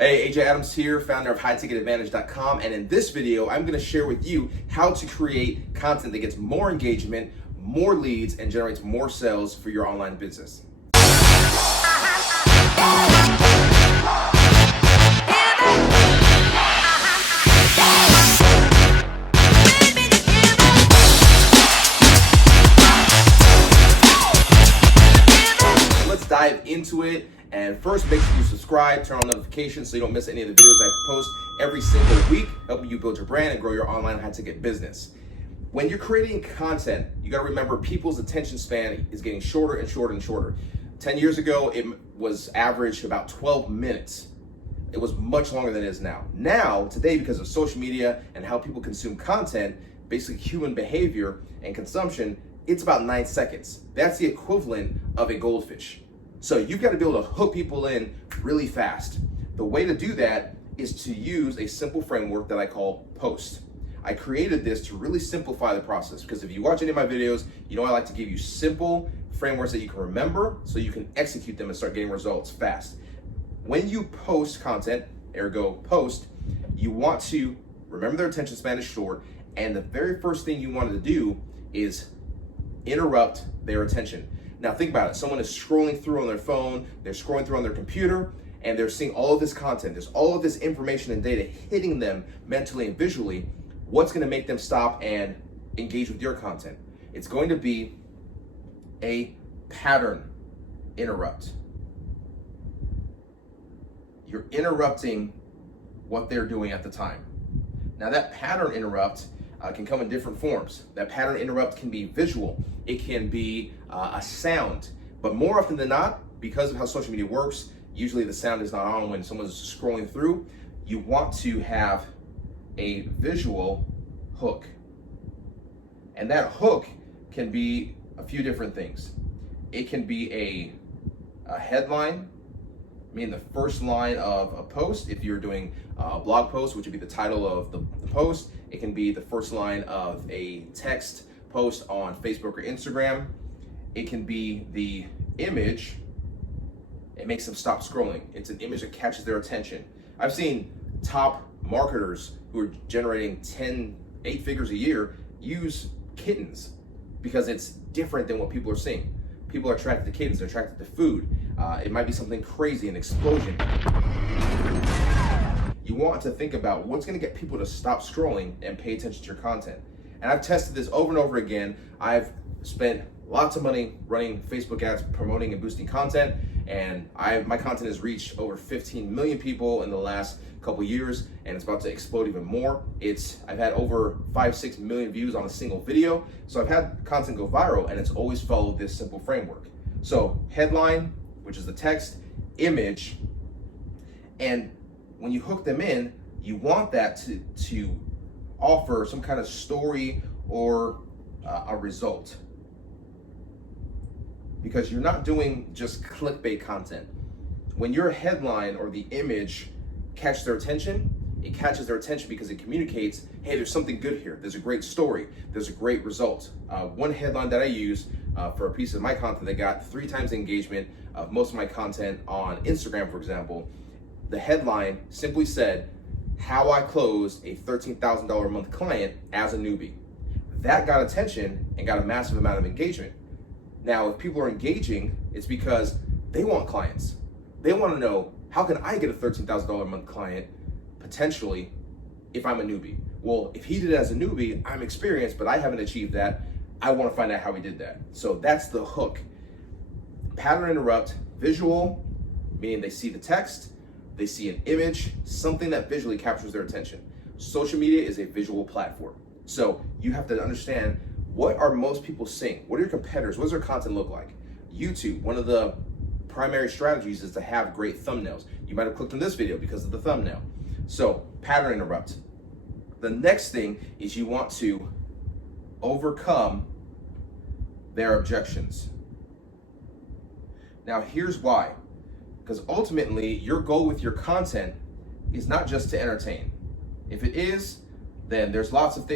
Hey, AJ Adams here, founder of highticketadvantage.com, and in this video, I'm going to share with you how to create content that gets more engagement, more leads, and generates more sales for your online business. Let's dive into it. And first, make sure you subscribe, turn on notifications so you don't miss any of the videos I post every single week, helping you build your brand and grow your online high-ticket business. When you're creating content, you got to remember people's attention span is getting shorter and shorter and shorter. 10 years ago, it was average about 12 minutes. It was much longer than it is now. Now, today, because of social media and how people consume content, basically human behavior and consumption, it's about 9 seconds. That's the equivalent of a goldfish. So you've got to be able to hook people in really fast. The way to do that is to use a simple framework that I call POST. I created this to really simplify the process because if you watch any of my videos, you know I like to give you simple frameworks that you can remember so you can execute them and start getting results fast. When you post content, ergo post, you want to remember their attention span is short, and the very first thing you want to do is interrupt their attention. Now think about it, someone is scrolling through on their phone, they're scrolling through on their computer, and they're seeing all of this content. There's all of this information and data hitting them mentally and visually. What's gonna make them stop and engage with your content? It's going to be a pattern interrupt. You're interrupting what they're doing at the time. Now that pattern interrupt can come in different forms. That pattern interrupt can be visual. It can be a sound. But more often than not, because of how social media works, usually the sound is not on when someone's scrolling through. You want to have a visual hook. And that hook can be a few different things. It can be a headline, meaning the first line of a post. If you're doing a blog post, which would be the title of the post, it can be the first line of a text post on Facebook or Instagram. It can be the image. It makes them stop scrolling. It's an image that catches their attention. I've seen top marketers who are generating 8 figures a year use kittens because it's different than what people are seeing. People are attracted to kittens, they're attracted to food. It might be something crazy, an explosion. You want to think about what's gonna get people to stop scrolling and pay attention to your content. And I've tested this over and over again. I've spent lots of money running Facebook ads, promoting and boosting content, and my content has reached over 15 million people in the last couple years, and it's about to explode even more. I've had over 5-6 million views on a single video, so I've had content go viral, and it's always followed this simple framework. So headline, which is the text, image, and when you hook them in, you want that to offer some kind of story or a result. Because you're not doing just clickbait content. When your headline or the image catches their attention, it catches their attention because it communicates, hey, there's something good here. There's a great story. There's a great result. One headline that I use for a piece of my content that got 3 times the engagement of most of my content on Instagram, for example, the headline simply said, how I closed a $13,000 a month client as a newbie. That got attention and got a massive amount of engagement. Now, if people are engaging, it's because they want clients. They want to know, how can I get a $13,000 a month client potentially if I'm a newbie? Well, if he did it as a newbie, I'm experienced, but I haven't achieved that. I want to find out how he did that. So that's the hook. Pattern interrupt, visual, meaning they see the text, they see an image, something that visually captures their attention. Social media is a visual platform. So you have to understand, what are most people seeing? What are your competitors? What does their content look like? YouTube, one of the primary strategies is to have great thumbnails. You might have clicked on this video because of the thumbnail. So pattern interrupt. The next thing is you want to overcome their objections. Now here's why. Because ultimately, your goal with your content is not just to entertain. If it is, then there's lots of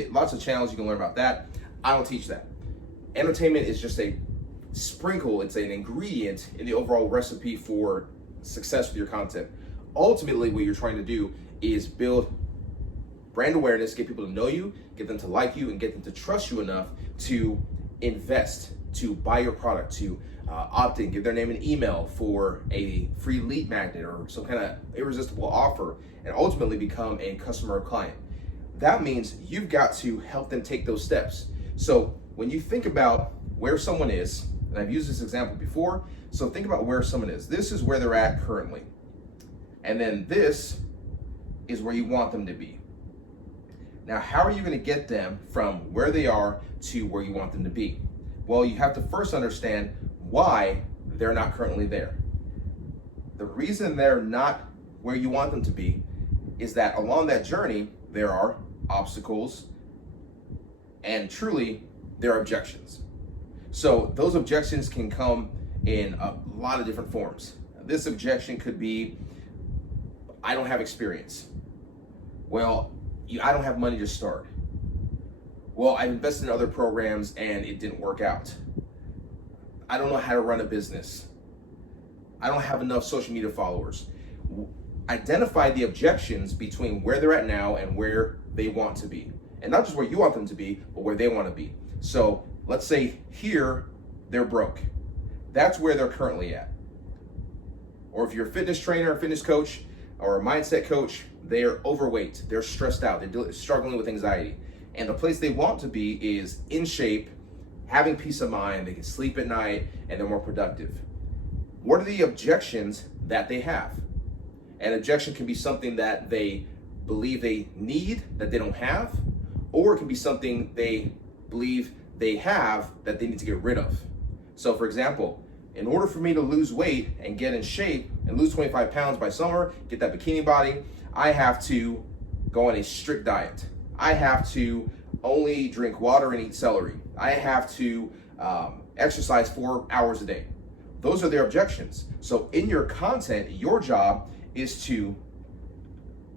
channels you can learn about that. I don't teach that. Entertainment is just a sprinkle, it's an ingredient in the overall recipe for success with your content. ultimately what you're trying to do is build brand awareness, get people to know you, get them to like you, and get them to trust you enough to invest, to buy your product, to opt in, give their name and email for a free lead magnet or some kind of irresistible offer, and ultimately become a customer or client. That means you've got to help them take those steps. So when you think about where someone is, and I've used this example before, so think about where someone is. This is where they're at currently. And then this is where you want them to be. Now, how are you going to get them from where they are to where you want them to be? Well, you have to first understand why they're not currently there. The reason they're not where you want them to be is that along that journey, there are obstacles and truly there are objections. So those objections can come in a lot of different forms. This objection could be, I don't have experience. Well, I don't have money to start. Well, I've invested in other programs and it didn't work out. I don't know how to run a business. I don't have enough social media followers. Identify the objections between where they're at now and where they want to be. And not just where you want them to be, but where they want to be. So let's say here, they're broke. That's where they're currently at. Or if you're a fitness trainer, a fitness coach, or a mindset coach, they're overweight, they're stressed out, they're struggling with anxiety. And the place they want to be is in shape, having peace of mind, they can sleep at night, and they're more productive. What are the objections that they have? An objection can be something that they believe they need that they don't have, or it can be something they believe they have that they need to get rid of. So for example, in order for me to lose weight and get in shape and lose 25 pounds by summer, get that bikini body, I have to go on a strict diet. I have to only drink water and eat celery. I have to exercise 4 hours a day. Those are their objections. So in your content, your job is to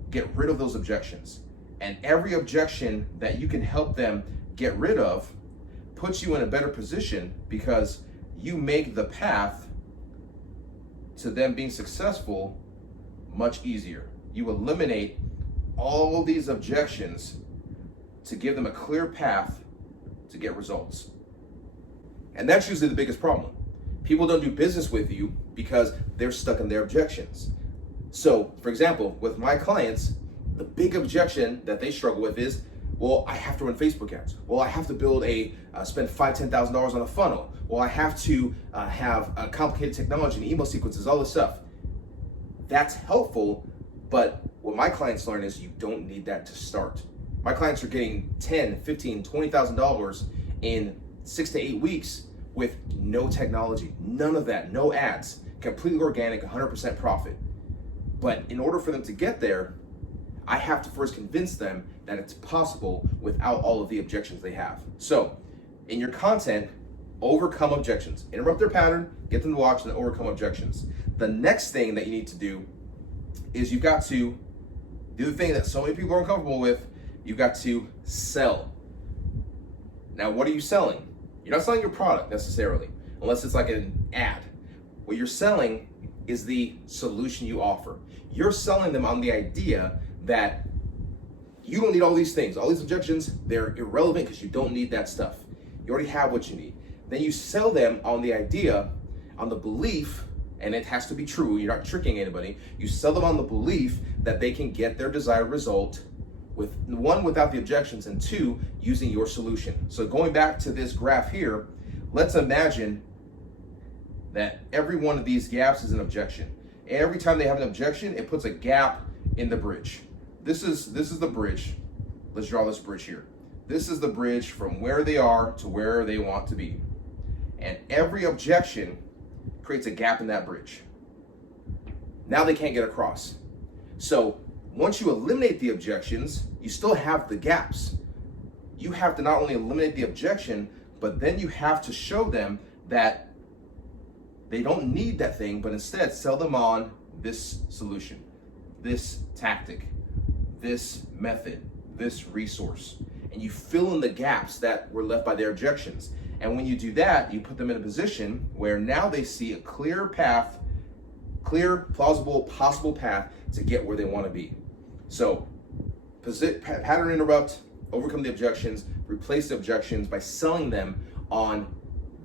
get rid of those objections. And every objection that you can help them get rid of puts you in a better position because you make the path to them being successful much easier. You eliminate all these objections to give them a clear path to get results. And that's usually the biggest problem. People don't do business with you because they're stuck in their objections. So, for example, with my clients, the big objection that they struggle with is, well, I have to run Facebook ads. Well, I have to build spend $5,000, $10,000 on a funnel. Well, I have to have a complicated technology and email sequences, all this stuff. That's helpful, but what my clients learn is you don't need that to start. My clients are getting $10,000, $15,000, $20,000 in 6 to 8 weeks with no technology, none of that, no ads, completely organic, 100% profit. But in order for them to get there, I have to first convince them that it's possible without all of the objections they have. So in your content, overcome objections. Interrupt their pattern, get them to watch, and overcome objections. The next thing that you need to do is you've got to do the thing that so many people are uncomfortable with. You've got to sell. Now, what are you selling? You're not selling your product necessarily, unless it's like an ad. What you're selling is the solution you offer. You're selling them on the idea that you don't need all these things, all these objections, they're irrelevant because you don't need that stuff. You already have what you need. Then you sell them on the idea, on the belief, and it has to be true, you're not tricking anybody. You sell them on the belief that they can get their desired result with one, without the objections, and two, using your solution. So going back to this graph here, let's imagine that every one of these gaps is an objection. Every time they have an objection, it puts a gap in the bridge. This is the bridge. Let's draw this bridge here. This is the bridge from where they are to where they want to be. And every objection creates a gap in that bridge. Now they can't get across. So once you eliminate the objections, you still have the gaps. You have to not only eliminate the objection, but then you have to show them that they don't need that thing, but instead sell them on this solution, this tactic, this method, this resource. And you fill in the gaps that were left by their objections. And when you do that, you put them in a position where now they see a clear path, clear, plausible, possible path to get where they want to be. So pattern interrupt, overcome the objections, replace the objections by selling them on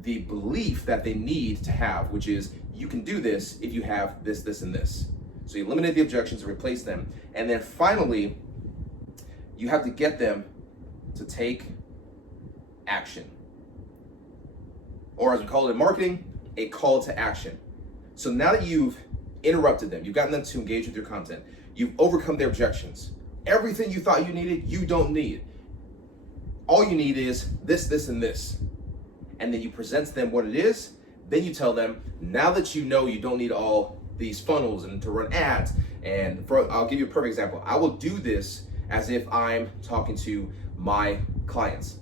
the belief that they need to have, which is you can do this if you have this, this, and this. So you eliminate the objections and replace them. And then finally, you have to get them to take action. Or as we call it in marketing, a call to action. So now that you've interrupted them, you've gotten them to engage with your content, you've overcome their objections. Everything you thought you needed, you don't need. All you need is this, this, and this. And then you present to them what it is. Then you tell them, now that you know you don't need all these funnels and to run ads. And I'll give you a perfect example. I will do this as if I'm talking to my clients.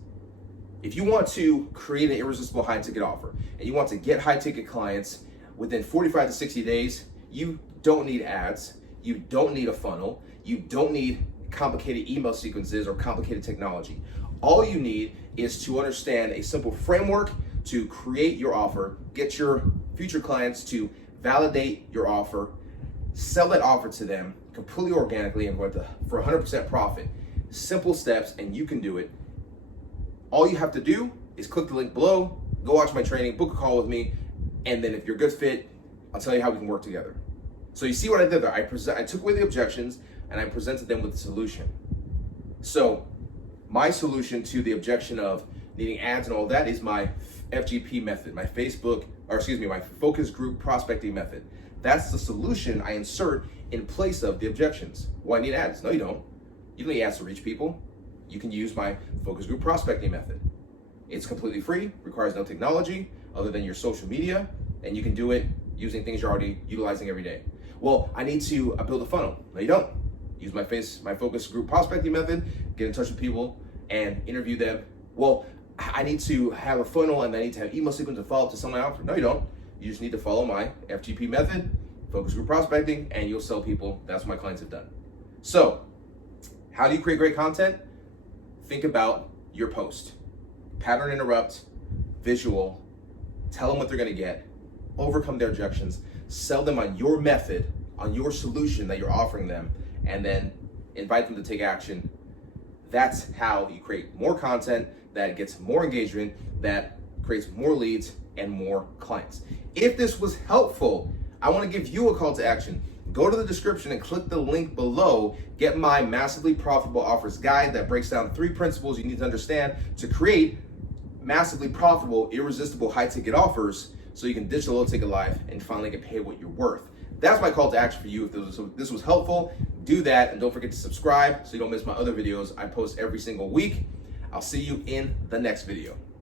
If you want to create an irresistible high ticket offer and you want to get high ticket clients within 45 to 60 days, you don't need ads. You don't need a funnel. You don't need complicated email sequences or complicated technology. All you need is to understand a simple framework to create your offer, get your future clients to validate your offer, sell that offer to them completely organically and for 100% profit. Simple steps, and you can do it. All you have to do is click the link below, go watch my training, book a call with me, and then if you're a good fit, I'll tell you how we can work together. So you see what I did there? I took away the objections and I presented them with a solution. So my solution to the objection of needing ads and all that is my FGP method, my focus group prospecting method. That's the solution I insert in place of the objections. Well, I need ads. No, you don't. You don't need ads to reach people. You can use my focus group prospecting method. It's completely free, requires no technology other than your social media, and you can do it using things you're already utilizing every day. Well, I need to build a funnel. No, you don't. Use my focus group prospecting method, get in touch with people and interview them. Well, I need to have a funnel and I need to have email sequence to follow up to sell my offer. No, you don't. You just need to follow my FGP method, focus group prospecting, and you'll sell people. That's what my clients have done. So, how do you create great content? Think about your post. Pattern interrupt, visual, tell them what they're gonna get, overcome their objections, sell them on your method, on your solution that you're offering them, and then invite them to take action. That's how you create more content that gets more engagement, that creates more leads and more clients. If this was helpful, I want to give you a call to action. Go to the description and click the link below. Get my massively profitable offers guide that breaks down 3 principles you need to understand to create massively profitable, irresistible high ticket offers so you can ditch the low ticket life and finally get paid what you're worth. That's my call to action for you. If this was helpful, do that, and don't forget to subscribe so you don't miss my other videos I post every single week. I'll see you in the next video.